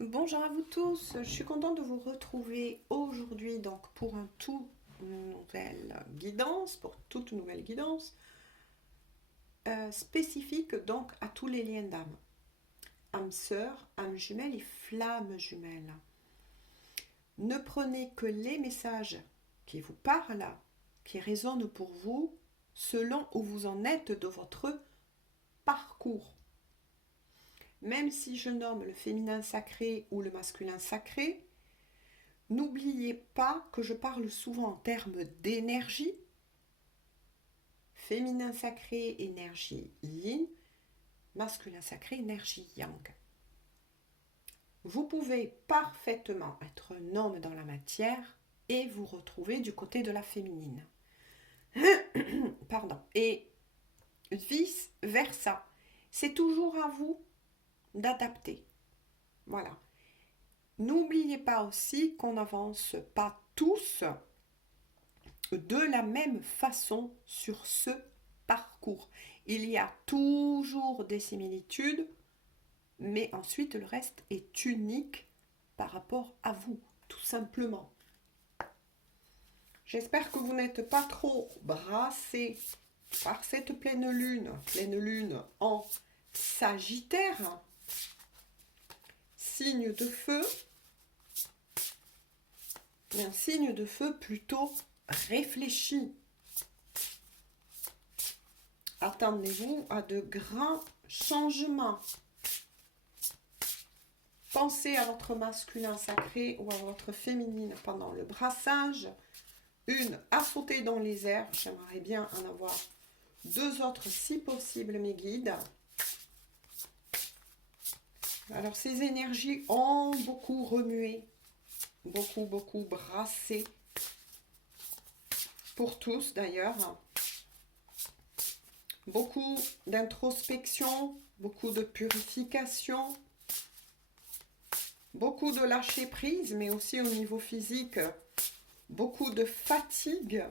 Bonjour à vous tous, je suis contente de vous retrouver aujourd'hui donc pour un toute nouvelle guidance spécifique donc à tous les liens d'âme, âme sœur, âme jumelle et flamme jumelle. Ne prenez que les messages qui vous parlent, qui résonnent pour vous, selon où vous en êtes de votre parcours. Même si je nomme le féminin sacré ou le masculin sacré, n'oubliez pas que je parle souvent en termes d'énergie. Féminin sacré, énergie yin. Masculin sacré, énergie yang. Vous pouvez parfaitement être un homme dans la matière et vous retrouver du côté de la féminine. Pardon. Et vice versa. C'est toujours à vous d'adapter. Voilà. N'oubliez pas aussi qu'on n'avance pas tous de la même façon sur ce parcours. Il y a toujours des similitudes, mais ensuite le reste est unique par rapport à vous, tout simplement. J'espère que vous n'êtes pas trop brassés par cette pleine lune en Sagittaire, signe de feu, un signe de feu plutôt réfléchi. Attendez-vous à de grands changements. Pensez à votre masculin sacré ou à votre féminine pendant le brassage. Une à sauter dans les airs. J'aimerais bien en avoir deux autres si possible, mes guides. Alors, ces énergies ont beaucoup remué, beaucoup brassé. Pour tous d'ailleurs. Beaucoup d'introspection, beaucoup de purification, beaucoup de lâcher prise, mais aussi au niveau physique, beaucoup de fatigue,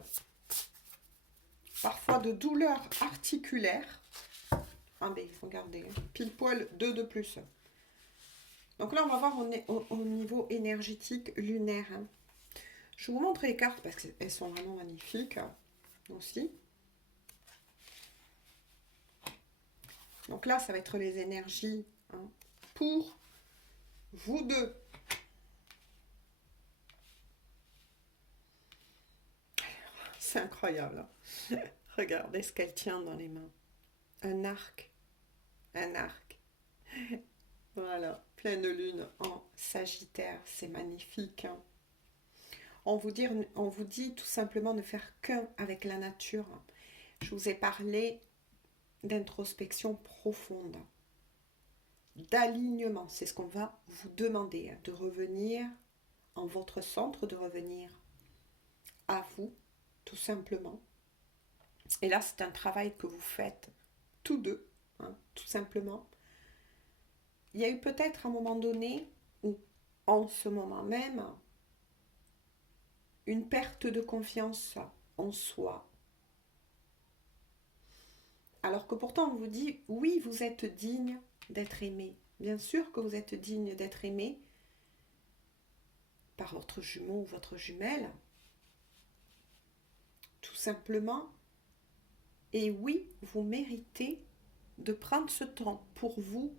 parfois de douleurs articulaires. Ah ben, regardez, pile poil 2 de plus. Donc là, on va voir au niveau énergétique lunaire. Je vous montre les cartes parce qu'elles sont vraiment magnifiques aussi. Donc là, ça va être les énergies pour vous deux. C'est incroyable. Regardez ce qu'elle tient dans les mains. Un arc. Un arc. Voilà. Pleine lune en Sagittaire. C'est magnifique. On vous dit tout simplement de faire qu'un avec la nature. Je vous ai parlé d'introspection profonde. D'alignement. C'est ce qu'on va vous demander. De revenir en votre centre, de revenir à vous, tout simplement. Et là, c'est un travail que vous faites tous deux, tout simplement. Il y a eu peut-être un moment donné, ou en ce moment même, une perte de confiance en soi. Alors que pourtant on vous dit, oui, vous êtes digne d'être aimé. Bien sûr que vous êtes digne d'être aimé par votre jumeau ou votre jumelle. Tout simplement. Et oui, vous méritez de prendre ce temps pour vous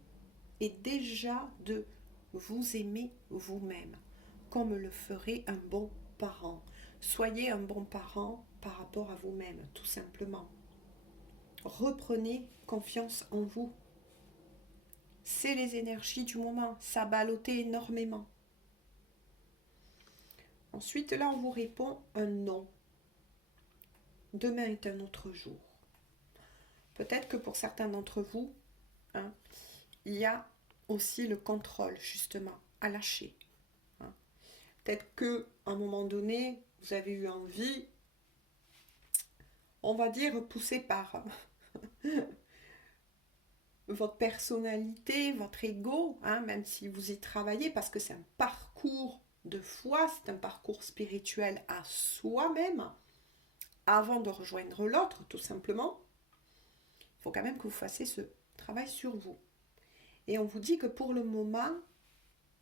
et déjà de vous aimer vous-même, comme le ferait un bon parent. Soyez un bon parent par rapport à vous-même, tout simplement. Reprenez confiance en vous. C'est les énergies du moment, ça ballotte énormément. Ensuite, là, on vous répond un non. Demain est un autre jour. Peut-être que pour certains d'entre vous, il y a aussi le contrôle, justement, à lâcher. Peut-être qu'à un moment donné, vous avez eu envie, on va dire, poussé par votre personnalité, votre ego, même si vous y travaillez, parce que c'est un parcours de foi, c'est un parcours spirituel à soi-même, avant de rejoindre l'autre, tout simplement. Il faut quand même que vous fassiez ce travail sur vous. Et on vous dit que pour le moment,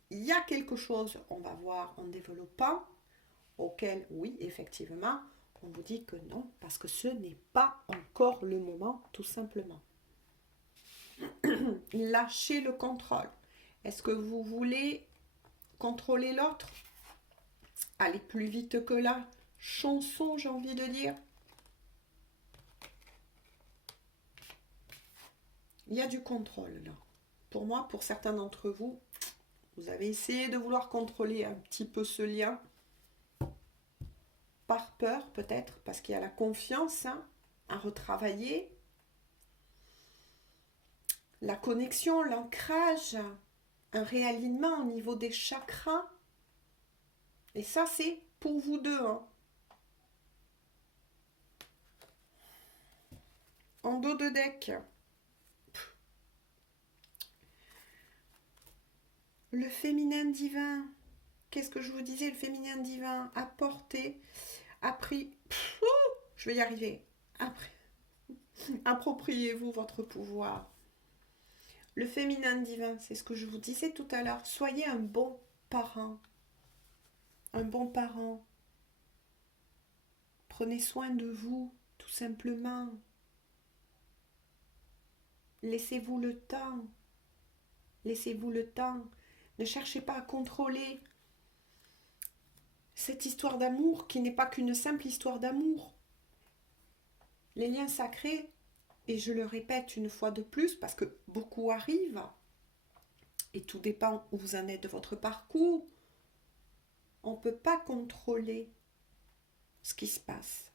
il y a quelque chose, on va voir en développant, auquel, oui, effectivement, on vous dit que non, parce que ce n'est pas encore le moment, tout simplement. Lâchez le contrôle. Est-ce que vous voulez contrôler l'autre? Aller plus vite que la chanson, j'ai envie de dire. Il y a du contrôle là. Pour moi, pour certains d'entre vous, vous avez essayé de vouloir contrôler un petit peu ce lien. Par peur peut-être, parce qu'il y a la confiance à retravailler. La connexion, l'ancrage, un réalignement au niveau des chakras. Et ça, c'est pour vous deux. En dos de deck. Le féminin divin. Qu'est-ce que je vous disais? Le féminin divin a porté, a pris... je vais y arriver. Appropriez-vous votre pouvoir. Le féminin divin, c'est ce que je vous disais tout à l'heure. Soyez un bon parent. Un bon parent. Prenez soin de vous, tout simplement. Laissez-vous le temps. Laissez-vous le temps. Ne cherchez pas à contrôler cette histoire d'amour qui n'est pas qu'une simple histoire d'amour. Les liens sacrés, et je le répète une fois de plus parce que beaucoup arrivent, et tout dépend où vous en êtes de votre parcours, on ne peut pas contrôler ce qui se passe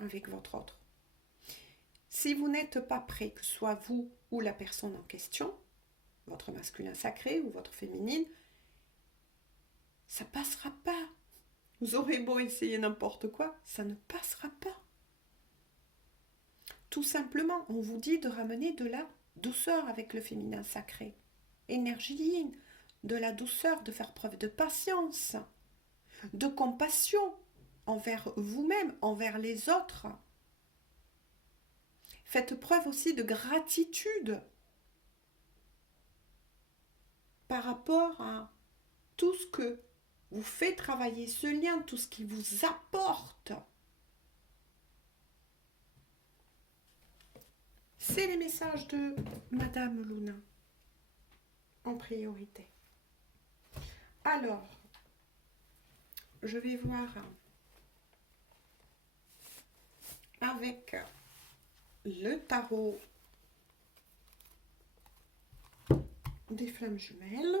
avec votre autre. Si vous n'êtes pas prêt, que ce soit vous ou la personne en question, votre masculin sacré ou votre féminine, ça ne passera pas. Vous aurez beau essayer n'importe quoi, ça ne passera pas. Tout simplement, on vous dit de ramener de la douceur avec le féminin sacré. Énergie yin, de la douceur, de faire preuve de patience, de compassion envers vous-même, envers les autres. Faites preuve aussi de gratitude par rapport à tout ce que vous fait travailler ce lien, tout ce qui vous apporte. C'est les messages de Madame Luna en priorité. Alors, je vais voir avec le tarot des flammes jumelles.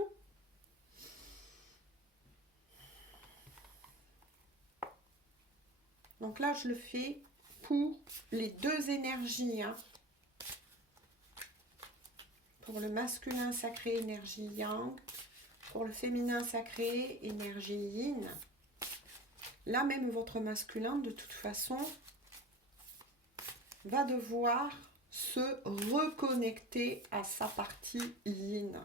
Donc là, je le fais pour les deux énergies. Pour le masculin sacré, énergie yang. Pour le féminin sacré, énergie yin. Là, même votre masculin, de toute façon, va devoir se reconnecter à sa partie yin.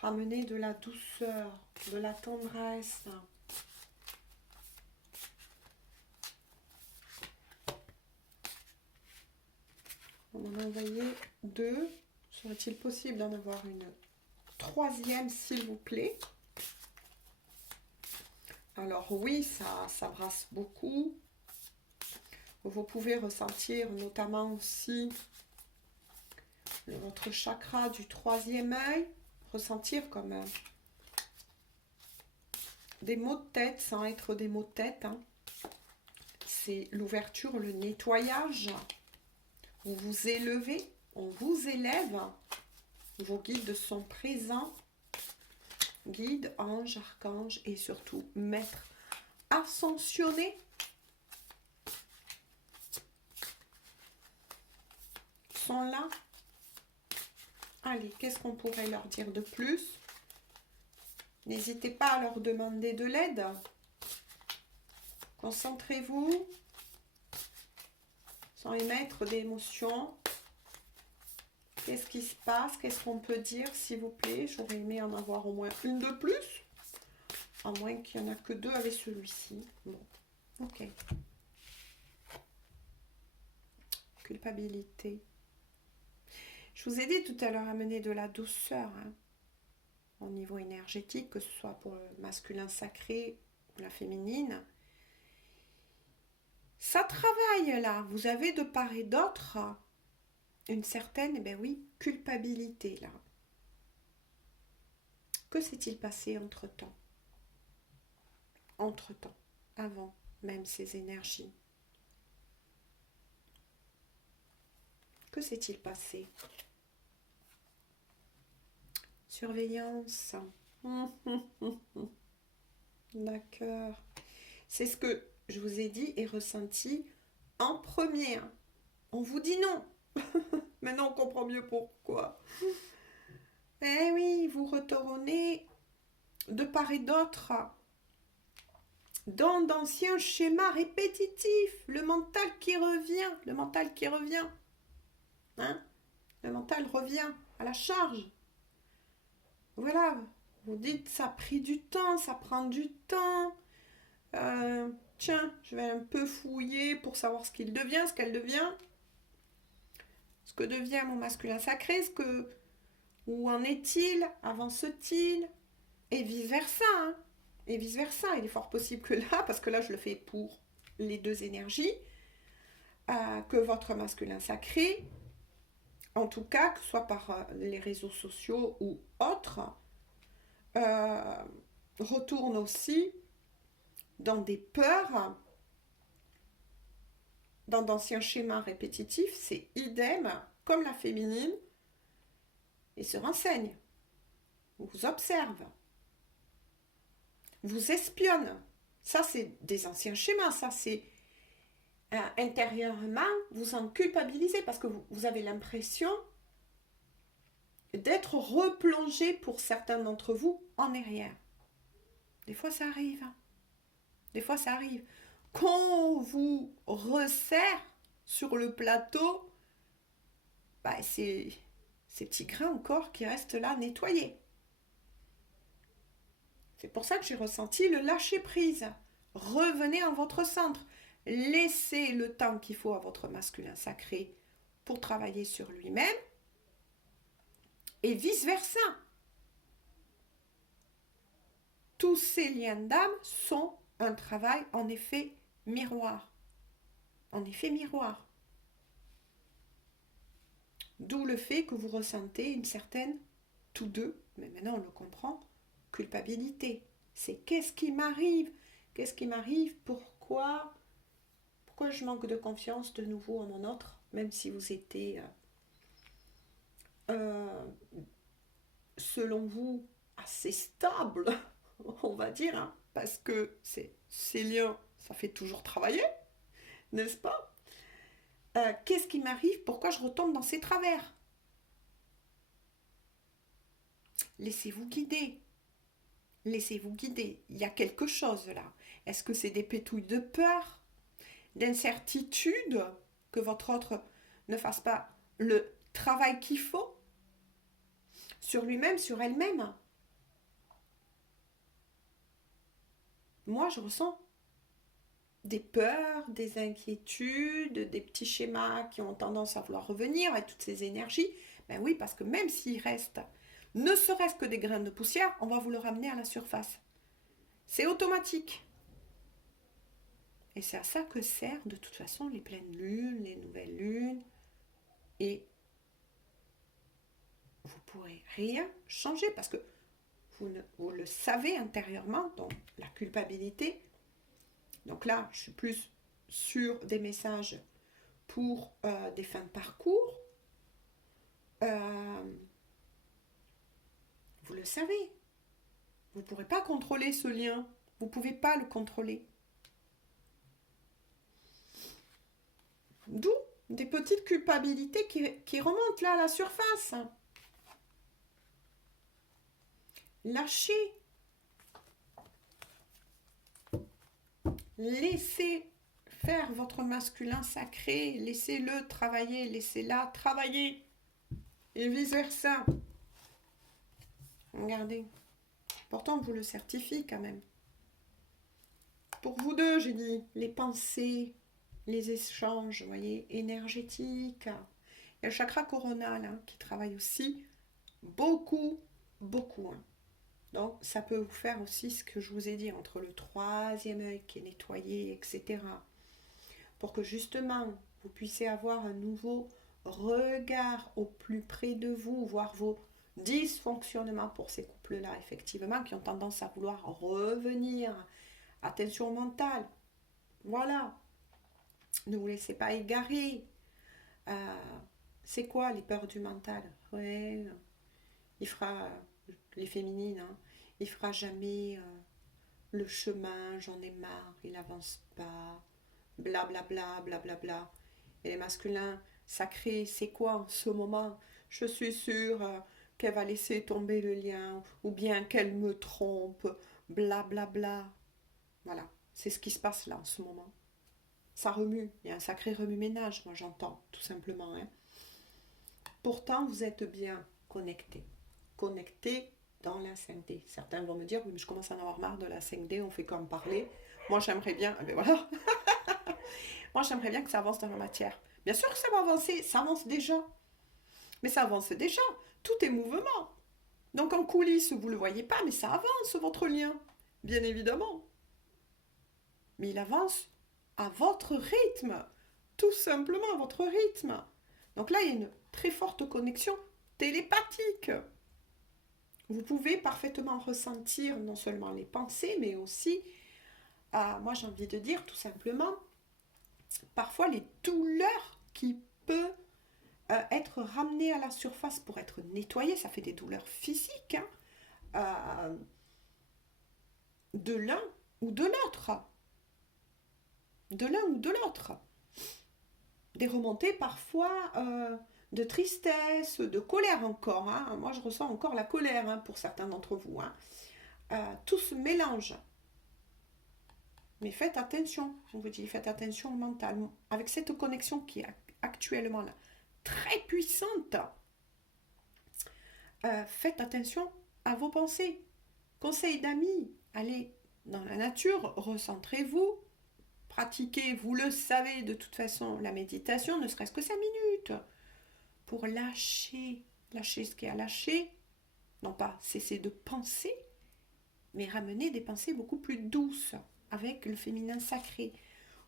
Ramener de la douceur, de la tendresse. On en a envoyé 2. Serait-il possible d'en avoir une troisième, s'il vous plaît? Alors oui, ça brasse beaucoup. Vous pouvez ressentir notamment aussi votre chakra du troisième œil, ressentir comme des maux de tête sans être des maux de tête. C'est l'ouverture, le nettoyage. Vous vous élevez, on vous élève. Vos guides sont présents. Guides, anges, archanges et surtout maîtres ascensionnés. Sont là. Allez, qu'est-ce qu'on pourrait leur dire de plus? N'hésitez pas à leur demander de l'aide. Concentrez-vous sans émettre d'émotions. Qu'est-ce qui se passe? Qu'est-ce qu'on peut dire, s'il vous plaît? J'aurais aimé en avoir au moins une de plus. À moins qu'il n'y en a que 2 avec celui-ci. Bon, ok. Culpabilité. Je vous ai dit tout à l'heure, amener de la douceur hein, au niveau énergétique, que ce soit pour le masculin sacré ou la féminine. Ça travaille là. Vous avez de part et d'autre une certaine, eh ben oui, culpabilité là. Que s'est-il passé entre-temps? Entre-temps, avant même ces énergies. Que s'est-il passé? Surveillance. D'accord. C'est ce que je vous ai dit et ressenti en premier. On vous dit non. Maintenant, on comprend mieux pourquoi. Eh oui, vous retournez de part et d'autre dans d'anciens schémas répétitifs. Le mental qui revient. Le mental qui revient. Hein? Le mental revient à la charge. Voilà. Vous dites, ça a pris du temps, ça prend du temps. Tiens, je vais un peu fouiller pour savoir ce qu'il devient, ce qu'elle devient. Ce que devient mon masculin sacré, où en est-il, avance-t-il, et vice-versa. Hein. Et vice-versa, il est fort possible que là, parce que là je le fais pour les deux énergies, que votre masculin sacré, en tout cas, que ce soit par les réseaux sociaux ou autres, retourne aussi dans des peurs, dans d'anciens schémas répétitifs, c'est idem, comme la féminine, et se renseigne, vous observe, vous espionne. Ça, c'est des anciens schémas, ça, c'est intérieurement, vous en culpabilisez parce que vous avez l'impression d'être replongé pour certains d'entre vous en arrière. Des fois, ça arrive. Des fois, ça arrive. Quand on vous resserre sur le plateau, bah, c'est ces petits grains encore qui restent là nettoyés. C'est pour ça que j'ai ressenti le lâcher-prise. Revenez en votre centre. Laissez le temps qu'il faut à votre masculin sacré pour travailler sur lui-même et vice-versa. Tous ces liens d'âme sont un travail en effet miroir. En effet miroir. D'où le fait que vous ressentez une certaine, tous deux, mais maintenant on le comprend, culpabilité. C'est qu'est-ce qui m'arrive? Qu'est-ce qui m'arrive? Pourquoi je manque de confiance de nouveau en mon autre, même si vous étiez, selon vous, assez stable, on va dire, hein, parce que ces liens, ça fait toujours travailler, n'est-ce pas? Qu'est-ce qui m'arrive? Pourquoi je retombe dans ces travers? Laissez-vous guider. Laissez-vous guider. Il y a quelque chose là. Est-ce que c'est des pétouilles de peur, d'incertitude, que votre autre ne fasse pas le travail qu'il faut sur lui-même, sur elle-même? Moi, je ressens des peurs, des inquiétudes, des petits schémas qui ont tendance à vouloir revenir avec toutes ces énergies. Ben oui, parce que même s'il reste ne serait-ce que des grains de poussière, on va vous le ramener à la surface. C'est automatique. Et c'est à ça que servent de toute façon les pleines lunes, les nouvelles lunes. Et vous ne pourrez rien changer parce que vous le savez intérieurement, donc la culpabilité. Donc là, je suis plus sur des messages pour des fins de parcours. Vous le savez. Vous ne pourrez pas contrôler ce lien. Vous ne pouvez pas le contrôler. D'où des petites culpabilités qui remontent là à la surface. Lâchez. Laissez faire votre masculin sacré. Laissez-le travailler. Laissez-la travailler. Et vice-versa. Regardez. Pourtant, on vous le certifie quand même. Pour vous deux, j'ai dit, les pensées, les échanges, vous voyez, énergétiques. Il y a le chakra coronal hein, qui travaille aussi beaucoup, beaucoup. Hein. Donc, ça peut vous faire aussi ce que je vous ai dit, entre le troisième œil qui est nettoyé, etc. Pour que justement, vous puissiez avoir un nouveau regard au plus près de vous, voir vos dysfonctionnements pour ces couples-là, effectivement, qui ont tendance à vouloir revenir à tension mentale. Voilà. Ne vous laissez pas égarer. Euh, c'est quoi les peurs du mental? Ouais, il fera, les féminines, hein, il fera jamais le chemin, j'en ai marre, il avance pas, blablabla, blablabla. Et les masculins sacrés, c'est quoi en ce moment? Je suis sûre qu'elle va laisser tomber le lien, ou bien qu'elle me trompe, blablabla. Voilà, c'est ce qui se passe là en ce moment. Ça remue, il y a un sacré remue-ménage, moi j'entends, tout simplement. Hein. Pourtant, vous êtes bien connectés. Connectés dans la 5D. Certains vont me dire, oui, mais je commence à en avoir marre de la 5D, on fait comme parler. Moi, j'aimerais bien, mais voilà. Moi, j'aimerais bien que ça avance dans la matière. Bien sûr que ça va avancer, ça avance déjà. Mais ça avance déjà. Tout est mouvement. Donc en coulisses, vous ne le voyez pas, mais ça avance, votre lien. Bien évidemment. Mais il avance à votre rythme. Tout simplement à votre rythme. Donc là, il y a une très forte connexion télépathique. Vous pouvez parfaitement ressentir non seulement les pensées, mais aussi, moi j'ai envie de dire tout simplement, parfois les douleurs qui peuvent être ramenées à la surface pour être nettoyées. Ça fait des douleurs physiques hein, de l'un ou de l'autre. De l'un ou de l'autre. Des remontées parfois de tristesse, de colère encore. Hein. Moi, je ressens encore la colère hein, pour certains d'entre vous. Hein. Tout se mélange. Mais faites attention, je vous dis, faites attention au mental. Avec cette connexion qui est actuellement là, très puissante, faites attention à vos pensées. Conseil d'amis, allez dans la nature, recentrez-vous, pratiquez, vous le savez de toute façon, la méditation, ne serait-ce que 5 minutes, pour lâcher ce qui est à lâcher, non pas cesser de penser, mais ramener des pensées beaucoup plus douces, avec le féminin sacré,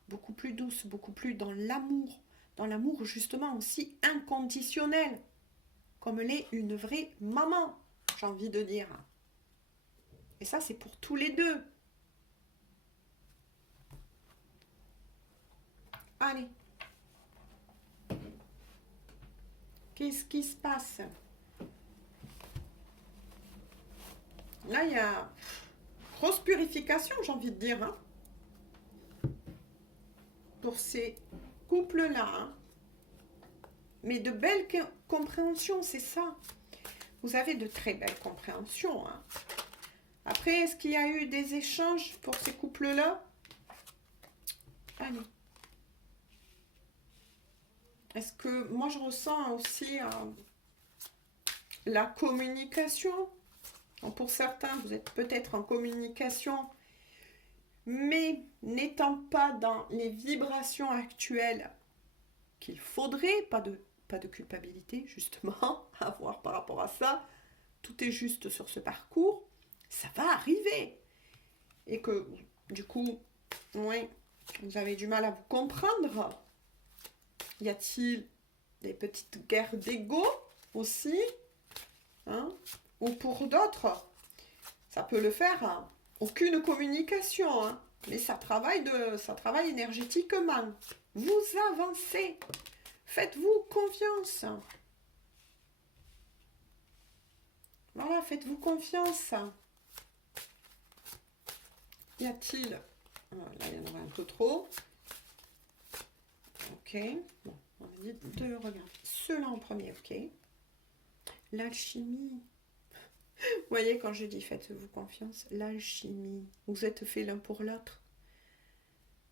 beaucoup plus douces, beaucoup plus dans l'amour justement aussi inconditionnel, comme l'est une vraie maman, j'ai envie de dire. Et ça, c'est pour tous les deux. Allez. Qu'est-ce qui se passe? Là, il y a grosse purification, j'ai envie de dire, hein, pour ces couples-là. Hein. Mais de belles compréhensions, c'est ça. Vous avez de très belles compréhensions. Hein. Après, est-ce qu'il y a eu des échanges pour ces couples-là? Allez. Est-ce que moi, je ressens aussi la communication? Donc, pour certains, vous êtes peut-être en communication, mais n'étant pas dans les vibrations actuelles qu'il faudrait, pas de culpabilité, justement, à avoir par rapport à ça. Tout est juste sur ce parcours. Ça va arriver. Et que, du coup, oui, vous avez du mal à vous comprendre. Y a-t-il des petites guerres d'ego aussi hein? Ou pour d'autres, ça peut le faire. Hein. Aucune communication, hein? Mais ça travaille énergétiquement. Vous avancez. Faites-vous confiance. Voilà, faites-vous confiance. Y a-t-il... Là, il y en aura un peu trop. Ok. Bon, on va dire de regarder. Ceux-là en premier, ok. L'alchimie. Vous voyez, quand je dis faites-vous confiance, l'alchimie. Vous êtes fait l'un pour l'autre.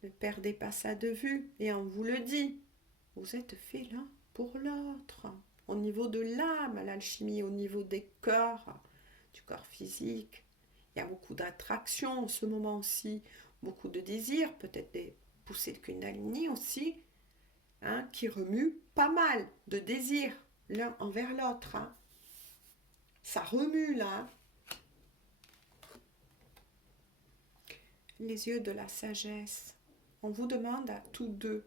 Ne perdez pas ça de vue. Et on vous le dit. Vous êtes fait l'un pour l'autre. Au niveau de l'âme, l'alchimie, au niveau des corps, du corps physique. Il y a beaucoup d'attraction en ce moment aussi. Beaucoup de désirs, peut-être des poussées de Kundalini aussi. hein, qui remuent pas mal de désir l'un envers l'autre. Hein. Ça remue là. Hein. Les yeux de la sagesse. On vous demande à tous deux,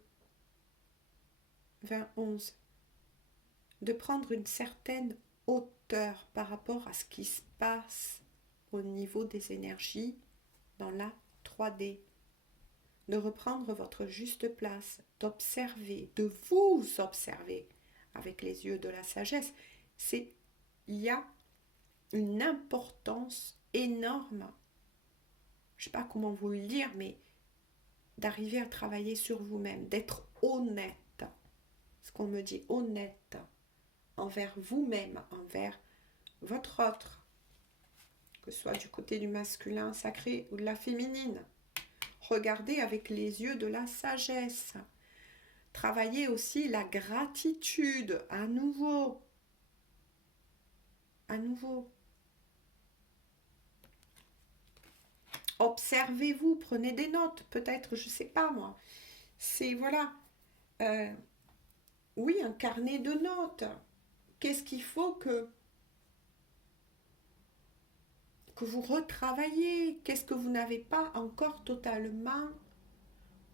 20-11, de prendre une certaine hauteur par rapport à ce qui se passe au niveau des énergies dans la 3D. De reprendre votre juste place, d'observer, de vous observer avec les yeux de la sagesse. Il y a une importance énorme, je ne sais pas comment vous le dire, mais d'arriver à travailler sur vous-même, d'être honnête, ce qu'on me dit, honnête envers vous-même, envers votre autre, que ce soit du côté du masculin sacré ou de la féminine. Regardez avec les yeux de la sagesse. Travaillez aussi la gratitude, à nouveau. À nouveau. Observez-vous, prenez des notes, peut-être, je ne sais pas moi. C'est, voilà, oui, un carnet de notes. Qu'est-ce qu'il faut que vous retravaillez? Qu'est-ce que vous n'avez pas encore totalement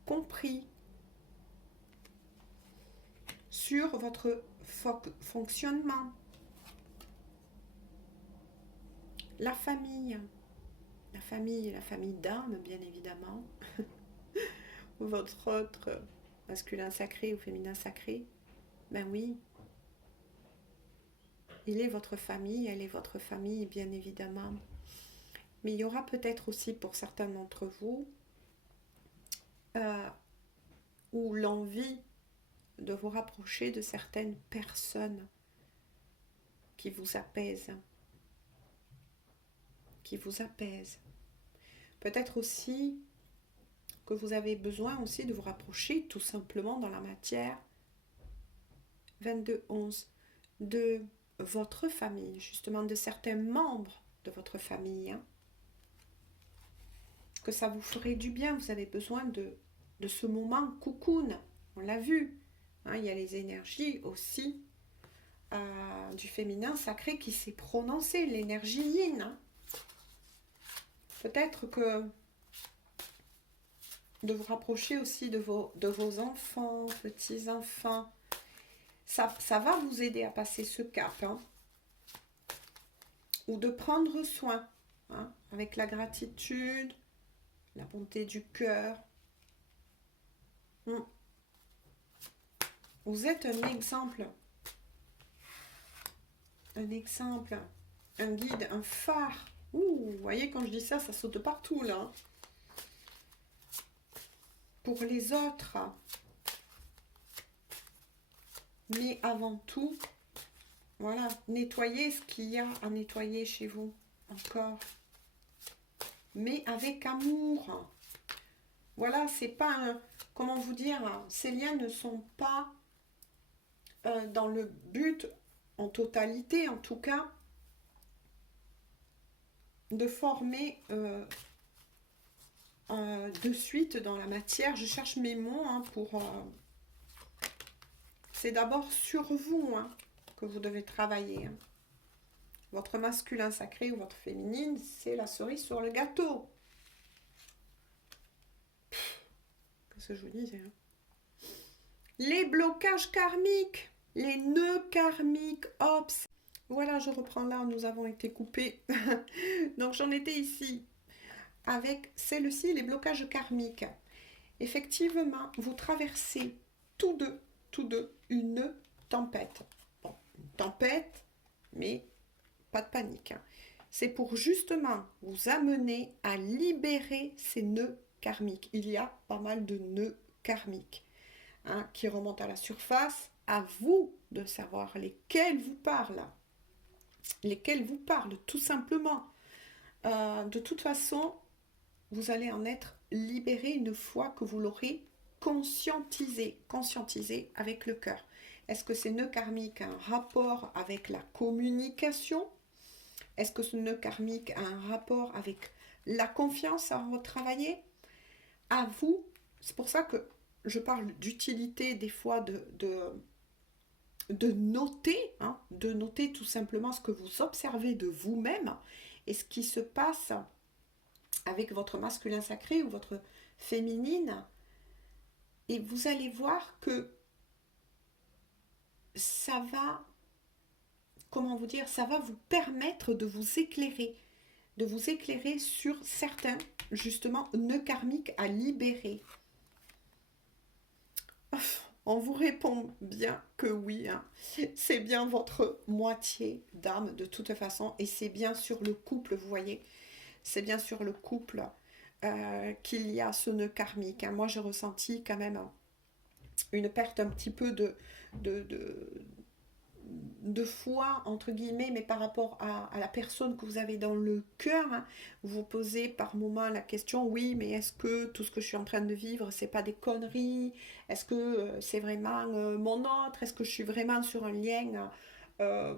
compris sur votre fonctionnement? La famille d'âme, bien évidemment, ou votre autre masculin sacré ou féminin sacré, ben oui, il est votre famille, elle est votre famille, bien évidemment. Mais il y aura peut-être aussi pour certains d'entre vous ou l'envie de vous rapprocher de certaines personnes qui vous apaisent. Peut-être aussi que vous avez besoin aussi de vous rapprocher tout simplement dans la matière 22-11 de votre famille, justement de certains membres de votre famille. Hein. Que ça vous ferait du bien, vous avez besoin de ce moment cocoon, on l'a vu. Hein, il y a les énergies aussi du féminin sacré qui s'est prononcé, l'énergie yin. Hein. Peut-être que de vous rapprocher aussi de vos enfants, petits-enfants, ça va vous aider à passer ce cap. Hein. Ou de prendre soin, hein, avec la gratitude, la bonté du cœur. Vous êtes un exemple, un guide, un phare. Ouh, vous voyez, quand je dis ça, ça saute partout, là. Pour les autres. Mais avant tout, voilà, nettoyez ce qu'il y a à nettoyer chez vous, encore. Mais avec amour. Voilà, c'est pas un... Comment vous dire, ces liens ne sont pas dans le but, en totalité en tout cas, de former de suite dans la matière. Je cherche mes mots hein, pour... c'est d'abord sur vous hein, que vous devez travailler. Hein. Votre masculin sacré ou votre féminine, c'est la cerise sur le gâteau. Qu'est-ce que je vous disais hein. Les blocages karmiques, les nœuds karmiques, hop. Voilà, je reprends là, nous avons été coupés. Donc j'en étais ici avec celle-ci, les blocages karmiques. Effectivement, vous traversez tous deux, une tempête. Bon, une tempête, mais pas de panique. Hein. C'est pour justement vous amener à libérer ces nœuds karmiques. Il y a pas mal de nœuds karmiques hein, qui remontent à la surface. À vous de savoir lesquels vous parlent. Lesquels vous parlent, tout simplement. De toute façon, vous allez en être libéré une fois que vous l'aurez conscientisé avec le cœur. Est-ce que ces nœuds karmiques ont un rapport avec la communication? Est-ce que ce nœud karmique a un rapport avec la confiance à retravailler? À vous, c'est pour ça que je parle d'utilité des fois de noter, hein, de noter tout simplement ce que vous observez de vous-même et ce qui se passe avec votre masculin sacré ou votre féminine. Et vous allez voir que ça va, comment vous dire, ça va vous permettre de vous éclairer sur certains, justement, nœuds karmiques à libérer. On vous répond bien que oui, hein. C'est bien votre moitié d'âme de toute façon, et c'est bien sur le couple, vous voyez, c'est bien sur le couple qu'il y a ce nœud karmique, hein. Moi, j'ai ressenti quand même une perte un petit peu de, de, de foi, entre guillemets, mais par rapport à la personne que vous avez dans le cœur, hein. Vous vous posez par moment la question, oui, mais est-ce que tout ce que je suis en train de vivre, c'est pas des conneries? Est-ce que c'est vraiment mon autre? Est-ce que je suis vraiment sur euh,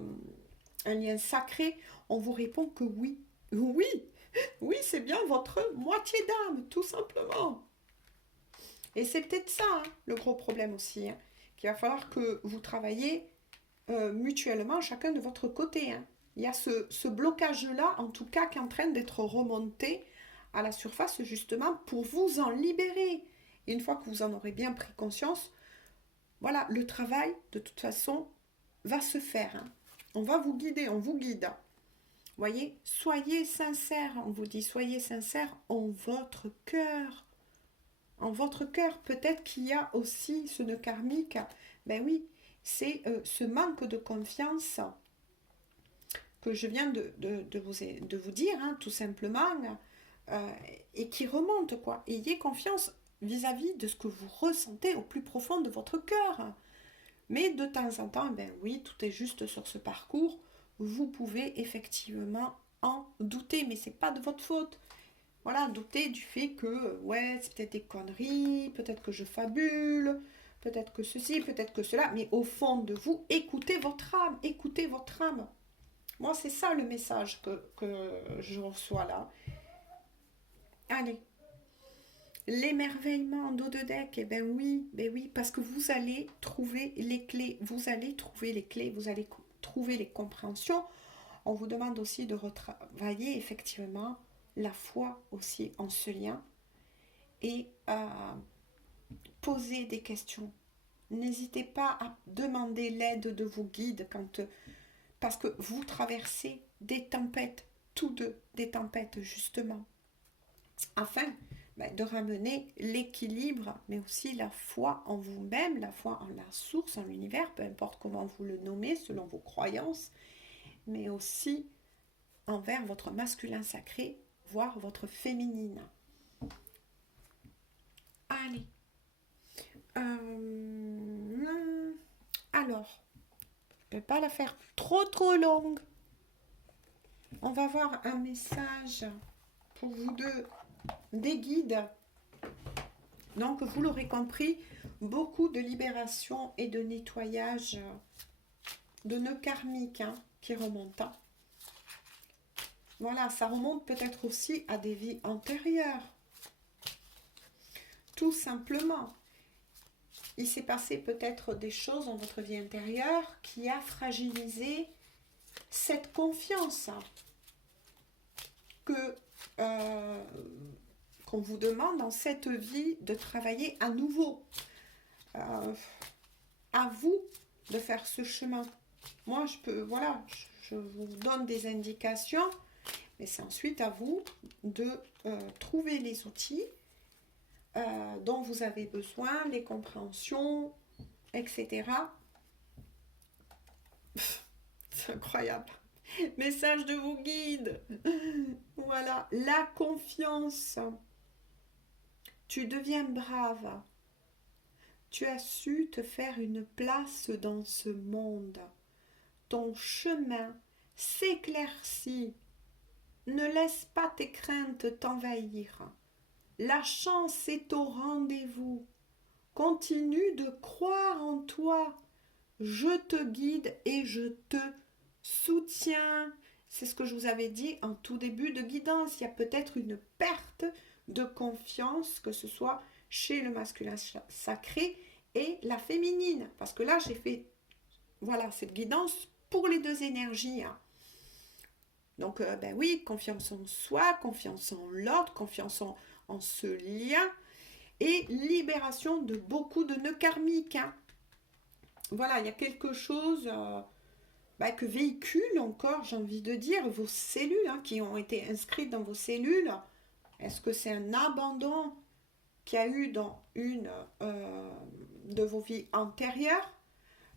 un lien sacré? On vous répond que oui. Oui, oui, c'est bien votre moitié d'âme, tout simplement. Et c'est peut-être ça, hein, le gros problème aussi, hein, qu'il va falloir que vous travaillez mutuellement chacun de votre côté, hein. Il y a ce blocage-là, en tout cas, qui est en train d'être remonté à la surface, justement, pour vous en libérer. Et une fois que vous en aurez bien pris conscience, voilà, le travail, de toute façon, va se faire, hein. On va vous guider, on vous guide. Voyez, soyez sincère, on vous dit, soyez sincère en votre cœur. En votre cœur, peut-être qu'il y a aussi ce nœud karmique. Ben oui, c'est ce manque de confiance que je viens de vous dire, hein, tout simplement, euh, et qui remonte, quoi. Ayez confiance vis-à-vis de ce que vous ressentez au plus profond de votre cœur. Mais de temps en temps, ben oui, tout est juste sur ce parcours. Vous pouvez effectivement en douter, mais c'est pas de votre faute. Voilà, douter du fait que, ouais, c'est peut-être des conneries, peut-être que je fabule, peut-être que ceci, peut-être que cela, mais au fond de vous, écoutez votre âme, écoutez votre âme. Moi, c'est ça le message que je reçois là. Allez, l'émerveillement en dos de deck, eh ben oui, parce que vous allez trouver les clés, vous allez trouver les clés, vous allez trouver les compréhensions. On vous demande aussi de retravailler effectivement la foi aussi en ce lien et poser des questions. N'hésitez pas à demander l'aide de vos guides parce que vous traversez des tempêtes, tous deux des tempêtes justement, afin de ramener l'équilibre, mais aussi la foi en vous-même, la foi en la source, en l'univers, peu importe comment vous le nommez, selon vos croyances, mais aussi envers votre masculin sacré, voire votre féminine. Allez. Alors, je ne vais pas la faire trop longue. On va voir un message pour vous deux des guides. Donc, vous l'aurez compris, beaucoup de libération et de nettoyage de nœuds karmiques, hein, qui remontent. Voilà, ça remonte peut-être aussi à des vies antérieures. Tout simplement. Il s'est passé peut-être des choses dans votre vie intérieure qui a fragilisé cette confiance que qu'on vous demande dans cette vie de travailler à nouveau. À vous de faire ce chemin. Moi, je vous donne des indications, mais c'est ensuite à vous de trouver les outils dont vous avez besoin, les compréhensions, etc. C'est incroyable. Message de vos guides. Voilà, la confiance. Tu deviens brave. Tu as su te faire une place dans ce monde. Ton chemin s'éclaircit. Ne laisse pas tes craintes t'envahir. La chance est au rendez-vous. Continue de croire en toi. Je te guide et je te soutiens. C'est ce que je vous avais dit en tout début de guidance. Il y a peut-être une perte de confiance, que ce soit chez le masculin sacré et la féminine. Parce que là, j'ai fait, voilà, cette guidance pour les deux énergies. Hein. Donc, ben oui, confiance en soi, confiance en l'autre, confiance en ce lien et libération de beaucoup de nœuds karmiques. Hein. Voilà, il y a quelque chose que véhiculent encore, j'ai envie de dire, vos cellules hein, qui ont été inscrites dans vos cellules. Est-ce que c'est un abandon qu'il y a eu dans une de vos vies antérieures?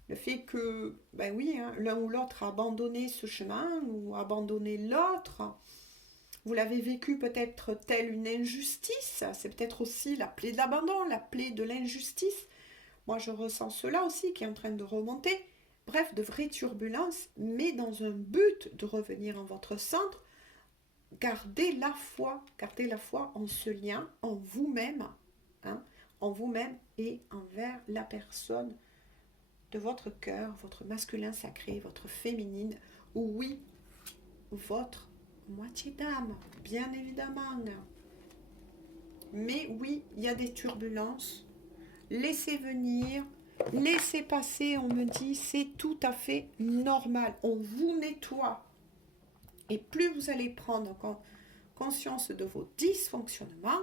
Le fait que, ben oui, hein, l'un ou l'autre a abandonné ce chemin ou abandonné l'autre. Vous l'avez vécu peut-être telle une injustice. C'est peut-être aussi la plaie de l'abandon, la plaie de l'injustice. Moi, je ressens cela aussi qui est en train de remonter. Bref, de vraies turbulences, mais dans un but de revenir en votre centre. Gardez la foi en ce lien, en vous-même, hein, en vous-même et envers la personne de votre cœur, votre masculin sacré, votre féminine, ou oui, votre moitié d'âme, bien évidemment. Mais oui, il y a des turbulences. Laissez venir, laissez passer, on me dit, c'est tout à fait normal. On vous nettoie. Et plus vous allez prendre conscience de vos dysfonctionnements,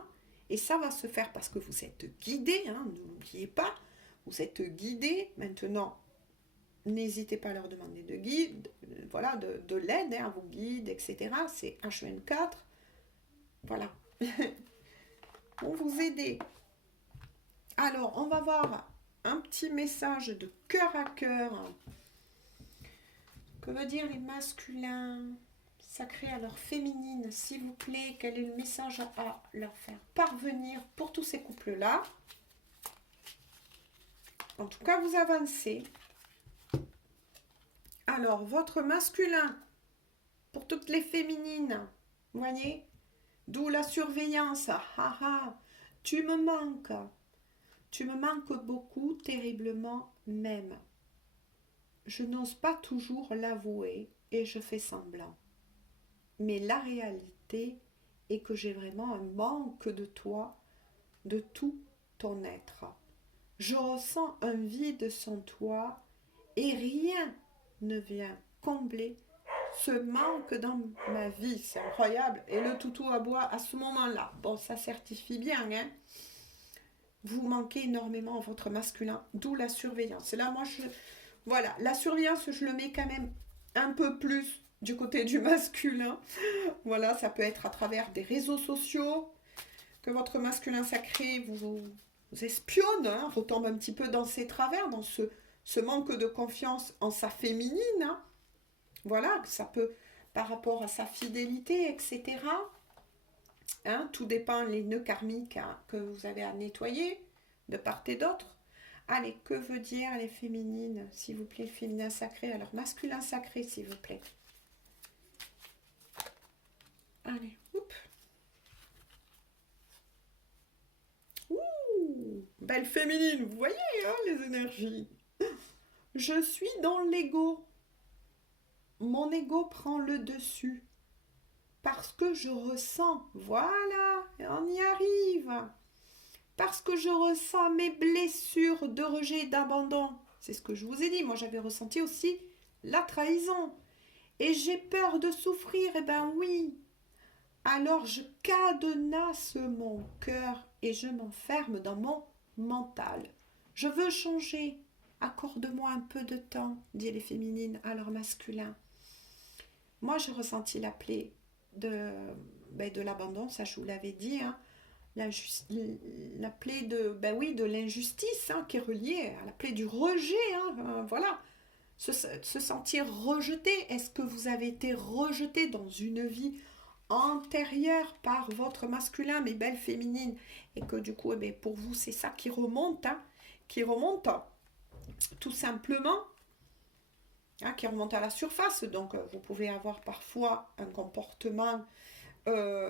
et ça va se faire parce que vous êtes guidé, hein, n'oubliez pas, vous êtes guidé. Maintenant, n'hésitez pas à leur demander de guide, voilà, de l'aide hein, à vos guides, etc. C'est H24. Voilà. Pour vous aider. Alors, on va voir un petit message de cœur à cœur. Que veut dire les masculins sacrés à leur féminine, s'il vous plaît? Quel est le message à leur faire parvenir pour tous ces couples-là? En tout cas, vous avancez. Alors, votre masculin, pour toutes les féminines, vous voyez? D'où la surveillance. Ah ah, tu me manques. Tu me manques beaucoup, terriblement même. Je n'ose pas toujours l'avouer et je fais semblant. Mais la réalité est que j'ai vraiment un manque de toi, de tout ton être. Je ressens un vide sans toi et rien ne vient combler ce manque dans ma vie. C'est incroyable. Et le toutou à bois à ce moment-là. Bon, ça certifie bien, hein. Vous manquez énormément à votre masculin, d'où la surveillance. Et là, moi, voilà, la surveillance, je le mets quand même un peu plus du côté du masculin. Voilà, ça peut être à travers des réseaux sociaux, que votre masculin sacré vous espionne, hein, retombe un petit peu dans ses travers, dans ce manque de confiance en sa féminine. Hein. Voilà, ça peut, par rapport à sa fidélité, etc. Hein, tout dépend les nœuds karmiques hein, que vous avez à nettoyer de part et d'autre. Allez, que veut dire les féminines, s'il vous plaît, féminin sacré, alors masculin sacré, s'il vous plaît. Allez, hop. Ouh, belle féminine, vous voyez hein, les énergies. Je suis dans l'ego. Mon ego prend le dessus. Parce que je ressens, voilà, on y arrive. Parce que je ressens mes blessures de rejet et d'abandon. C'est ce que je vous ai dit. Moi, j'avais ressenti aussi la trahison. Et j'ai peur de souffrir. Eh ben oui. Alors, je cadenasse mon cœur et je m'enferme dans mon mental. Je veux changer. Accorde-moi un peu de temps, dit les féminines à leur masculin. Moi, j'ai ressenti la plaie de l'abandon, ça je vous l'avais dit, hein. La plaie de l'injustice hein, qui est reliée à la plaie du rejet, hein, voilà. Se sentir rejeté. Est-ce que vous avez été rejeté dans une vie antérieure par votre masculin, mes belles féminines, et que du coup, pour vous, c'est ça qui remonte, hein, tout simplement, hein, qui remonte à la surface. Donc, vous pouvez avoir parfois un comportement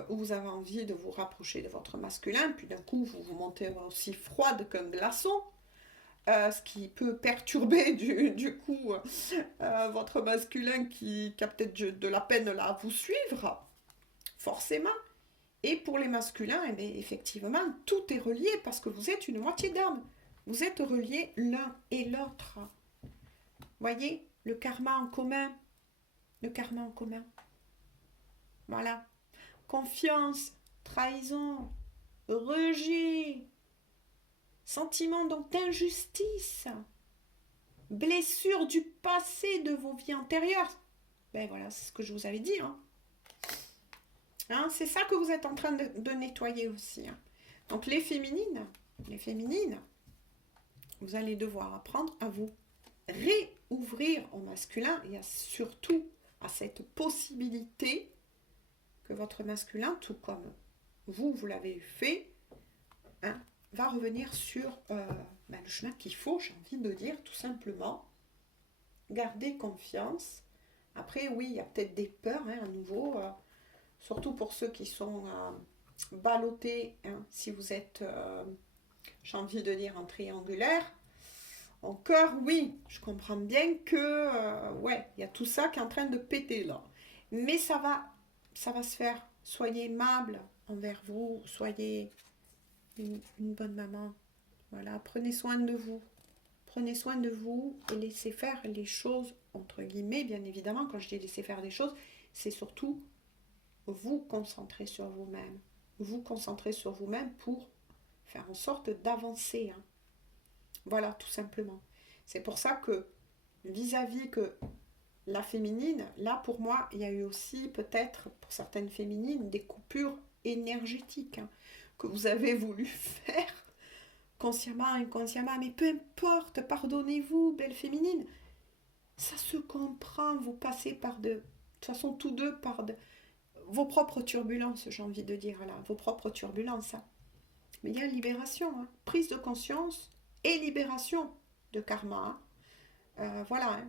où vous avez envie de vous rapprocher de votre masculin, puis d'un coup vous vous montez aussi froide qu'un glaçon, ce qui peut perturber du coup votre masculin qui a peut-être de la peine là à vous suivre, forcément. Et pour les masculins, eh bien, effectivement, tout est relié parce que vous êtes une moitié d'âme. Vous êtes reliés l'un et l'autre. Voyez, le karma en commun. Le karma en commun. Voilà. Confiance, trahison, rejet, sentiment donc d'injustice, blessure du passé de vos vies antérieures. Ben voilà, c'est ce que je vous avais dit. Hein, c'est ça que vous êtes en train de nettoyer aussi. Hein. Donc les féminines, vous allez devoir apprendre à vous réouvrir au masculin et surtout à cette possibilité que votre masculin, tout comme vous l'avez fait, hein, va revenir sur le chemin qu'il faut, j'ai envie de dire, tout simplement. Gardez confiance. Après, oui, il y a peut-être des peurs, hein, à nouveau, surtout pour ceux qui sont ballottés, hein, si vous êtes, j'ai envie de dire, en triangulaire. En cœur, oui, je comprends bien que, ouais, il y a tout ça qui est en train de péter là. Mais ça va se faire. Soyez aimable envers vous, soyez une bonne maman. Voilà, prenez soin de vous. Prenez soin de vous et laissez faire les choses, entre guillemets, bien évidemment. Quand je dis laisser faire des choses, c'est surtout vous concentrer sur vous-même. Vous concentrer sur vous-même pour faire en sorte d'avancer. Hein. Voilà, tout simplement. C'est pour ça que vis-à-vis que la féminine, là pour moi, il y a eu aussi peut-être pour certaines féminines des coupures énergétiques hein, que vous avez voulu faire consciemment, inconsciemment, mais peu importe, pardonnez-vous, belle féminine, ça se comprend, vous passez par de toute façon tous deux par vos propres turbulences, j'ai envie de dire là, vos propres turbulences. Hein. Mais il y a libération, hein, prise de conscience et libération de karma. Voilà. Hein.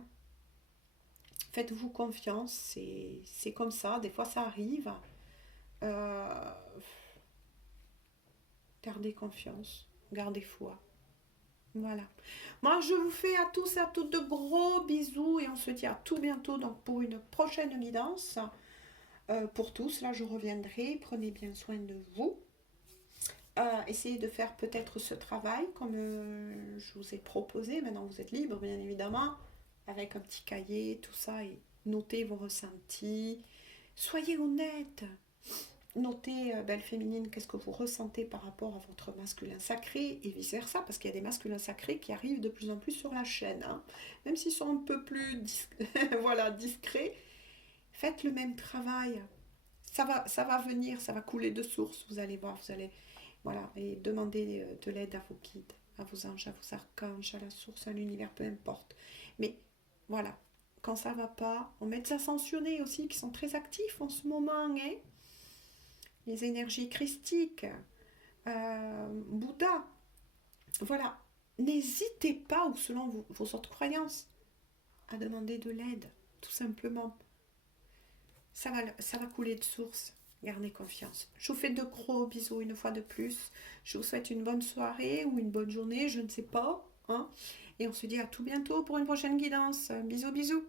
Faites-vous confiance, c'est comme ça, des fois ça arrive. Gardez confiance, gardez foi. Voilà. Moi, je vous fais à tous et à toutes de gros bisous et on se dit à tout bientôt donc pour une prochaine guidance. Pour tous, là, je reviendrai. Prenez bien soin de vous. Essayez de faire peut-être ce travail comme je vous ai proposé. Maintenant, vous êtes libre, bien évidemment, avec un petit cahier, tout ça, et notez vos ressentis. Soyez honnête. Notez, belle féminine, qu'est-ce que vous ressentez par rapport à votre masculin sacré et vice-versa, parce qu'il y a des masculins sacrés qui arrivent de plus en plus sur la chaîne. Hein. Même s'ils sont un peu plus voilà, discrets, faites le même travail. Ça va venir, ça va couler de source, vous allez voir, vous allez... Voilà, et demandez de l'aide à vos guides, à vos anges, à vos archanges, à la source, à l'univers, peu importe. Mais voilà, quand ça va pas, on met des ascensionnés aussi qui sont très actifs en ce moment, hein. Les énergies christiques, Bouddha. Voilà, n'hésitez pas, ou selon vos autres croyances, à demander de l'aide, tout simplement. Ça va couler de source. Gardez confiance. Je vous fais de gros bisous une fois de plus. Je vous souhaite une bonne soirée ou une bonne journée, je ne sais pas. Hein. Et on se dit à tout bientôt pour une prochaine guidance. Bisous, bisous.